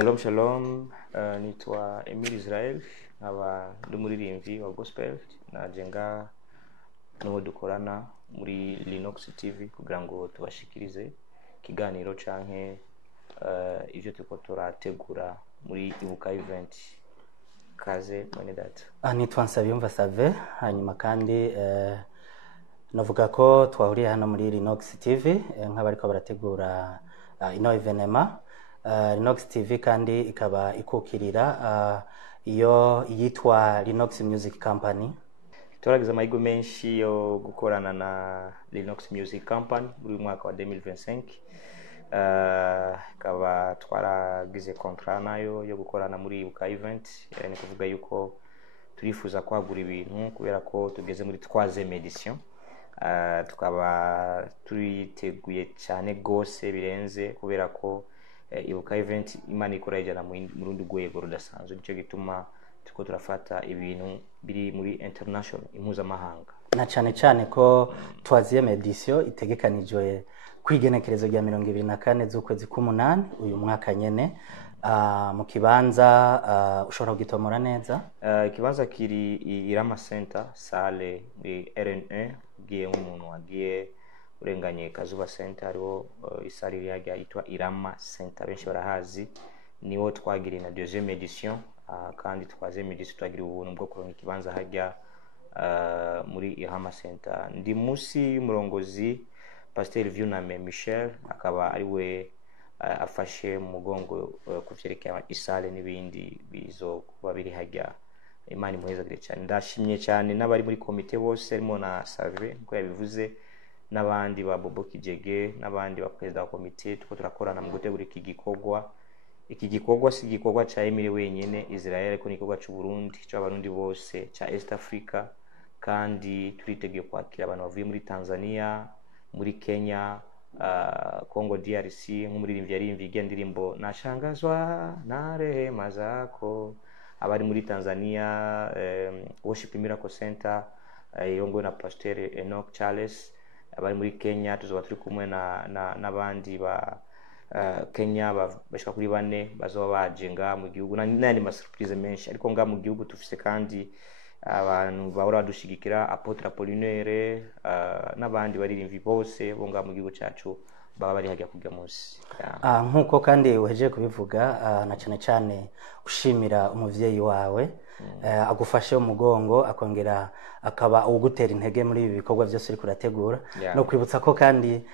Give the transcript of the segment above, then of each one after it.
Shalom shalom, nitwa Emile Israel, nkaba ndi umuririmbyi wa gospel na jenga n'uwo dukorana muri Linux TV kugira ngo tubashikirize kiganiro canke ivyo turiko turategura muri Ibuka event. Kaze mwene data. Nitwa Nsabiyumva Save, hanyuma kandi navuga ko twahuriye hano muri Linux TV nk'abariko barategura ino evenema. Linux TV kandi ikaba ikukirira iyo yitwa Linux Music Company. Turagize amahigo menshi yo gukorana na Linux Music Company muri mwaka wa 2025. Kaba twaragize contrat nayo yo gukorana muri Ibuka event. Ni kuvuga yuko turifuza kwagura ibintu kubera ko tugeze muri 3e edition. Tukaba turiteguye cyane gose birenze kubera ko Ibuka event Imana ikora ijana mu rundi rwego rudasanzwe, nicyo gituma tuko turafata ibintu biri muri international impuzamahanga, na cyane ko twaziyeme edition itegekanijwe kwigenekerezo rya 2024 z'ukwezi k'umunani uyu mwaka nyene. Mu kibanza ushobora kugitomora neza? Ikibanza kiri Irama Center salle muri RN1. Ugiye umuntu wagiye urenganye Kazuba Center hariho isari yagiye yitwa Irama Center, benshi barahazi. Niwo twagiriye na 2e edition, kandi 3e edition twagira ubuntu bwo kuronka ikibanza hajya muri Irama Center. Ndi musi y'umurongozi Pasteur Vyuname Michel, akaba ari we afashe mu mugongo kuvyerekeye isale n'ibindi bizo kuba biri hajya. Imana imuhezagire cyane. Ndashimye cyane n'abari muri komite bose, harimo na Save nko yabivuze, n'abandi ba Bobo Kijege, n'abandi ba president wa komite. Tuko turakorana mu gutegura iki gikorwa. Iki gikorwa si gikorwa cha Emile wenyene Israel, ko nikorwa cy'u Burundi, cy'abarundi bose, cha East Africa, kandi turitegeye kwakira abantu bavuye muri Tanzania, muri Kenya, Congo DRC. Nk'umuririmbyi yarimvye indirimbo nashangazwa na rehema zako. Abari muri Tanzania, Worship Miracle Center irongowe na Pasteur Enoch Charles. Abari muri Kenya tuzoba turi kumwe n'abandi ba Kenya bashika kuri 4 bazoba bajenga mu gihugu, n'andi ma surprise menshi. Ariko nga mu gihugu tufise kandi abantu bahora dushigikira Apotre Apollinaire, n'abandi baririmvyi bose bo nga mu gihugu cyacu baba bari hajya kujya munsi. Nkuko kandi uhejeje kubivuga, na cyane ushimira umuvyeyi wawe agufashe umugongo akongera akaba ugutera intege muri ibi bikorwa byose uri kurategura. No kwibutsa ko kandi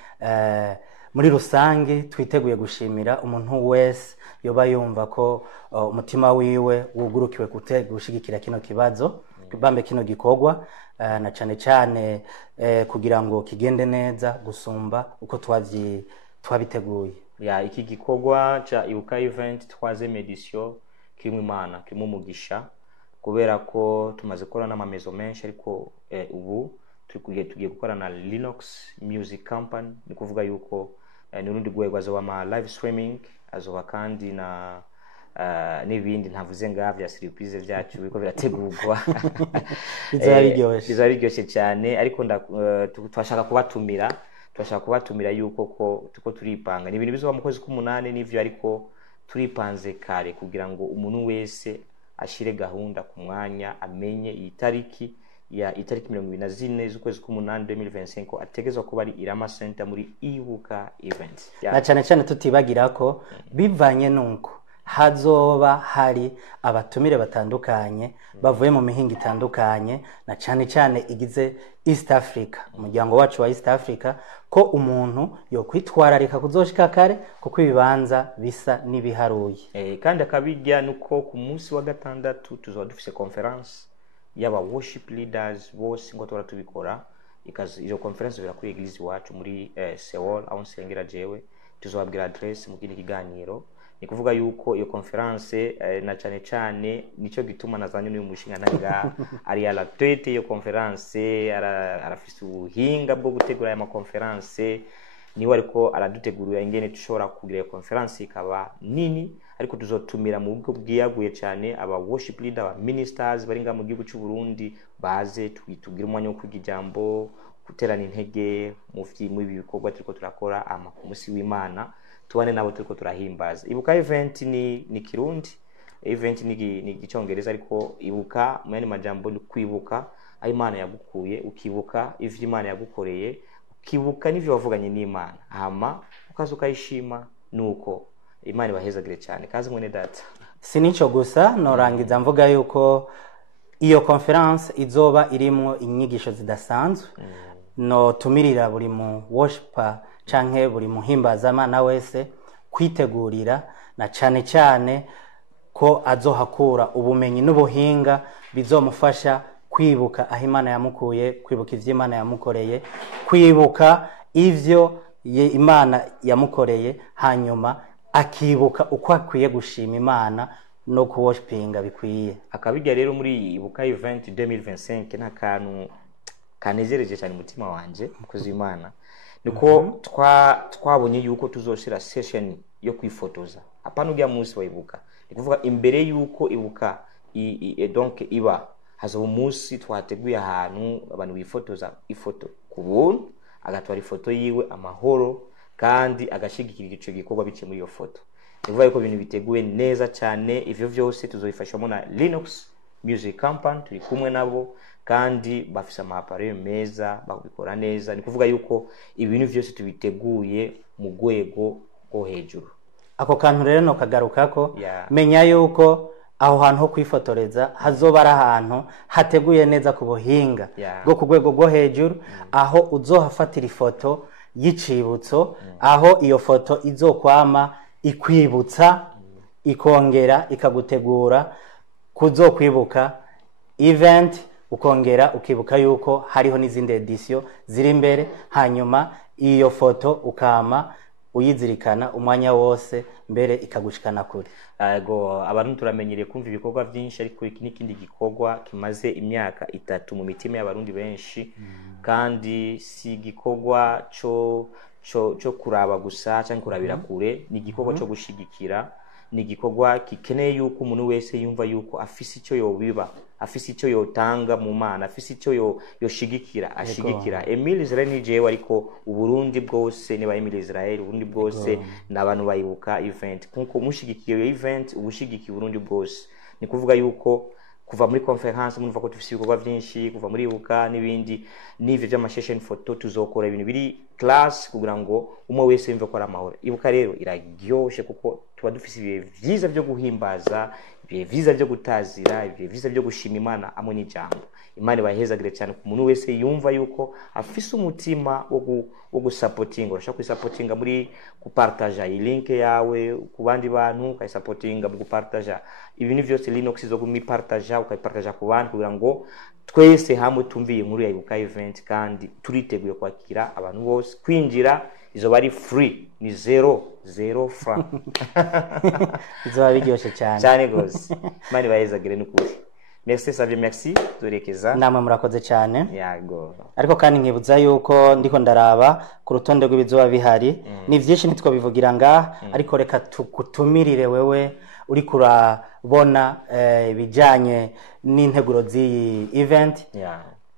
muri rusange twiteguye gushimira umuntu wese yoba yumva ko umutima wiwe wugurukiwe gushigikira kino kibazo bambe kino gikorwa, na cyane kugira ngo kigende neza gusumba uko twabiteguye. Iki gikorwa cha Ibuka event 3e edition kirimo Imana, kirimo umugisha, kubera ko tumaze gukora n'amamezo menshi. Ariko ubu tugiye gukora na Linux Music Company. Ni kuvuga yuko ni urundi rwego, azoba ama live streaming, azoba kandi na n'ibindi ntavuze ngavya surprise vyacu biko birategurwa. Bizaba biryoshye cyane. Ariko twashaka kubatumira yuko ko tuko turipanga. Ni ibintu bizoba mu kwezi k'umunani n'ivyo, ariko turipanze kare kugira ngo umuntu wese ashire gahunda ku mwanya, amenye iyi tariki 24 z'ukwezi k'umunani 2025 ategezwa kuba ari Irama Center muri Ibuka event. Na cyane tutibagira ko bivanye nuko hazoba hari abatumire batandukanye bavuye mu mihinga itandukanye, na cyane igize East Africa, umuryango wacu wa East Africa, ko umuntu yo kwitwararika kuzoshika kare kuko ibibanza bisa nibiharuye. Kandi akabijya nuko ku munsi wa gatandatu tuzoba dufise conference y'aba worship leaders bose ngo tora tubikora. Iyo conference bira kuri eglise wacu muri Seoul, aho nsengera jewe. Tuzobabwira address mu kindi kiganiro. Ni kuvuga yuko iyo conference na cyane nico gituma nazanye n'uyu mushinga nanga ari ya la tete. Iyo conference arafise ubuhinga bwo gutegura aya ma conference, niwe ariko aradutegurira ingene dushobora kugira iyo conference ikaba nini. Ariko tuzotumira mu bwo bwiyaguye cyane aba worship leader, aba ministers bari nga mu gihugu cy'u Burundi, baze tugira umwanya wo kugira ijambo, guterana intege mu bikorwa turiko turakora ku munsi w'Imana. tubane nabo turiko turahimbaza. Ibuka event ni Kirundi, event ni Gicongereza, ariko ibuka mu yandi majambo ni kwibuka aho Imana yagukuye, ukibuka ivyo Imana yagukoreye, ukibuka n'ivyo wavuganye n'Imana, hama ukaza ukayishima. Nuko Imana ibahezagire cyane. Kaze mwene data. Sinico gusa norangiza mvuga yuko iyo conference izoba irimwo inyigisho zidasanzwe. No tumirira buri mu worshiper canke buri muhimbaza Imana wese kwitegurira, na cane cyane ko azohakura ubumenyi n'ubuhinga bizomufasha kwibuka aho Imana yamukuye, kwibuka ivyo Imana yamukoreye, kwibuka ivyo Imana yamukoreye, hanyuma akibuka uko akwiye gushima Imana no kuworshipinga bikwiye. Akabijya rero muri ibuka event 2025 n'akantu kanezereje cyane umutima wanje mukozi w'Imana, niko twabonye yuko tuzoshira session yo kwifotoza. Apana ujya munsi wa ibuka, nikuvuga imbere yuko ibuka donc iba hazo umunsi twateguye ahantu abantu bifotoza ifoto ku buntu, agatwara ifoto yiwe amahoro kandi agashigikira igico gikorwa bice muri iyo foto. Nivuga yuko ibintu biteguye neza cyane. Ivyo vyose tuzobifashamo na Linux Music Company, turi kumwe nabo kandi bafise amapare meza, bakubikora neza. Nikuvuga yuko ibintu vyose tubiteguye mu gwego go hejuru. Ako kantu rero no kagarukako, menya yuko aho hantu ho kwifotoreza hazoba ari ahantu hateguye neza ku buhinga bwo ku rwego rwo hejuru, aho uzohafatira ifoto y'icibutso, aho iyo foto izokwama ikwibutsa, ikongera ikagutegura kuzokwibuka event, ukongera ukibuka yuko hariho n'izindi edition ziri imbere, hanyuma iyo foto ukama uyizirikana umwanya wose, mbere ikagushikana kure. Yego, abantu turamenyereye kumva ibikorwa byinshi, ariko iki n'ikindi gikorwa kimaze imyaka 3 mu mitima y'abarundi benshi. Kandi si igikorwa cyo kuraba gusa cyangwa kurabira kure, ni igikorwa cyo gushigikira, ni igikorwa kikeneye yuko umuntu wese yumva yuko afise icyo yobiba, afise icyo yotanga mu Mana, afise icyo yoshigikira, ashigikira. Emile Israel ni jewe, ariko uburundi bwose ni ba Emile Israel, uburundi bwose n'abantu bayibuka event. Kuko mushigikiye iyo event ubushigikiye uburundi bwose. Ni kuvuga yuko kuva muri conference munva ko tufise ibikorwa byinshi, kuva muri ibuka n'ibindi n'ivyo by'amasheshen photo tuzokora ibintu biri class kugira ngo umwe wese yumve ko ari amahoro. Ibuka rero iraryoshe kuko tuba dufise ibihe vyiza byo guhimbaza, ibihe vyiza byo gutazira, ibihe vyiza byo gushima Imana amwe n'ijambo. Imana ibahezagire cyane ku muntu wese yumva yuko afise umutima wo gusupportinga. Urashaka kwisupportinga muri kupartager link yawe ku bandi bantu, ukayisupportinga mu gupartager ibintu vyose Linux zo gumipartager, ukayipartager ku bandi kugira ngo twese hamwe tumviye inkuru ya ibuka event, kandi turiteguye kwakira abantu bose. Kwinjira izo bari free, ni 0 franc. Izo biryoshe cyane gose. Imana ibahezagire n'ukuri. Merci Savye, merci turekeza. Namwe murakoze cyane. Yego. Ariko kandi nkibuza yuko ndiko ndaraba ku rutonde rw'ibizoba bihari, ni vyinshi nitwo bivugira nga, ariko reka tukutumirire wewe uri kurabona bijanye n'integuro z'iyi event.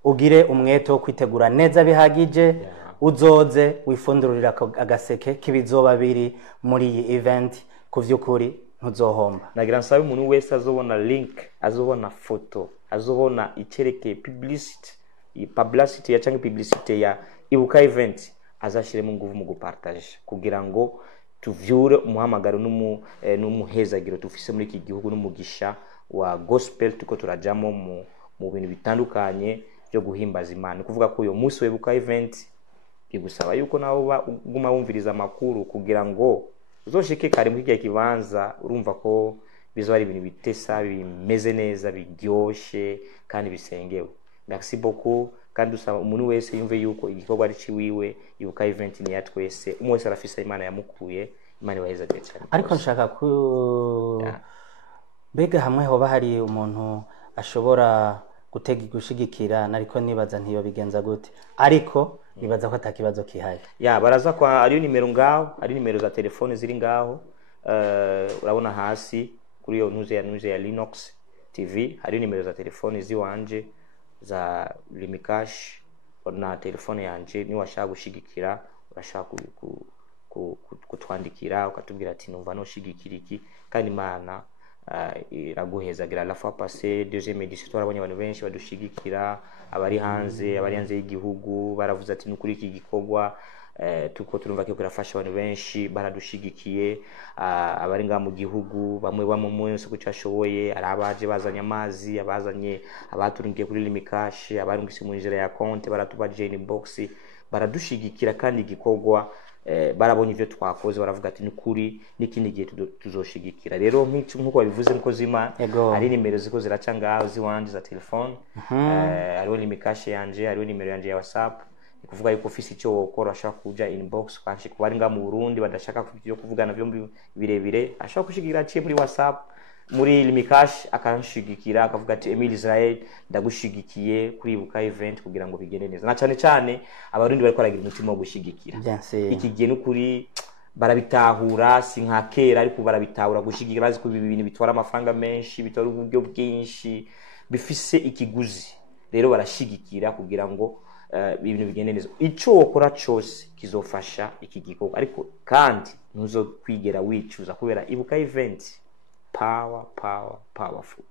Ugire umwete wo kwitegura neza bihagije, uzoze wifundurira agaseke kibizoba biri muri iyi event. Ku vy'ukuri ntuzohomba. Nagira nsabe umuntu wese azobona link, azobona foto, azobona icereke publicity ya cyangwa publicity ya ibuka event, azashiremo nguvu mu gupartage kugira ngo tuvyure umuhamagaro n'umuhezagiro tufise muri iki gihugu n'umugisha wa gospel tuko turajamo mu bintu bitandukanye byo guhimbaza Imana. Kuvuga ko uyo munsi w'ibuka event bigusaba yuko nawo uguma wumviriza amakuru kugira ngo uzoshike kare muri iki kibanza. Urumva ko bizo ari ibintu bitesa, bimeze neza, biryoshe kandi bisengewe. Merci beaucoup. Kandi usaba umuntu wese yumve yuko igikorwa ari ciwiwe, ibuka event ni ya twese, umwe wese arafisa Imana yamukuye. Imana ibahezagire cyane. Ariko nshaka bega hamwe hoba hari umuntu ashobora gushigikira, nariko nibaza ntiyo bigenza gute, ariko nibaza ko atakibazo kihari. Baraza kwa ari nimero ngaho, ari nimero za telefone ziri ngaho. Urabona hasi kuri iyo nuze ya Linux TV hari nimero za telefone ziwanje za Limikash na telefone yanje. Ni washaka gushigikira, urashaka kutwandikira ukatubwira ati numva no shigikira iki kandi Imana iraguhezagira. La fois passée deuxième édition twarabonye abantu benshi badushigikira, abari hanze y'igihugu baravuze ati nukuri iki gikorwa tuko turumva ko kurafasha abantu benshi baradushigikiye. Abari nga mu gihugu bamwe mwese kucyashoboye, ari abaje bazanye amazi, abazanye abaturingiye kuri Limikash, abarungise mu njira ya konte baratubaje inbox, baradushigikira kandi igikorwa barabonye ivyo twakoze baravuga ati nukuri n'ikindi gihe tuzoshigikira. Rero nk'uko babivuze mukozi Imana, ari nimero ziko ziraca ngaho ziwanje za telefone, ariho Limikash yanje, ariho nimero yanje ya WhatsApp. Kuvuga yuko ofisi cyo wokora ashaka kuja inbox kanshi kubari nga mu Burundi badashaka kuvugana byo birebire, ashaka kushigira aciye muri WhatsApp muri Limikash akanshigikira akavuga ati Emile Israel ndagushigikiye kuri Ibuka event kugira ngo bigende neza. Na cyane abarundi bari kwaragira umutima wo gushigikira. Iki gihe n'ukuri barabitahura si nka kera, ariko barabitahura gushigikira, bazi ko ibintu bitwara amafaranga menshi, bitwara uburyo bwinshi, bifise ikiguzi. Rero barashigikira kugira ngo ibintu bigende neza. Ico wokora cyose kizofasha iki gikorwa, ariko kandi ntuzo kwigera wicuza kubera Ibuka event powerful.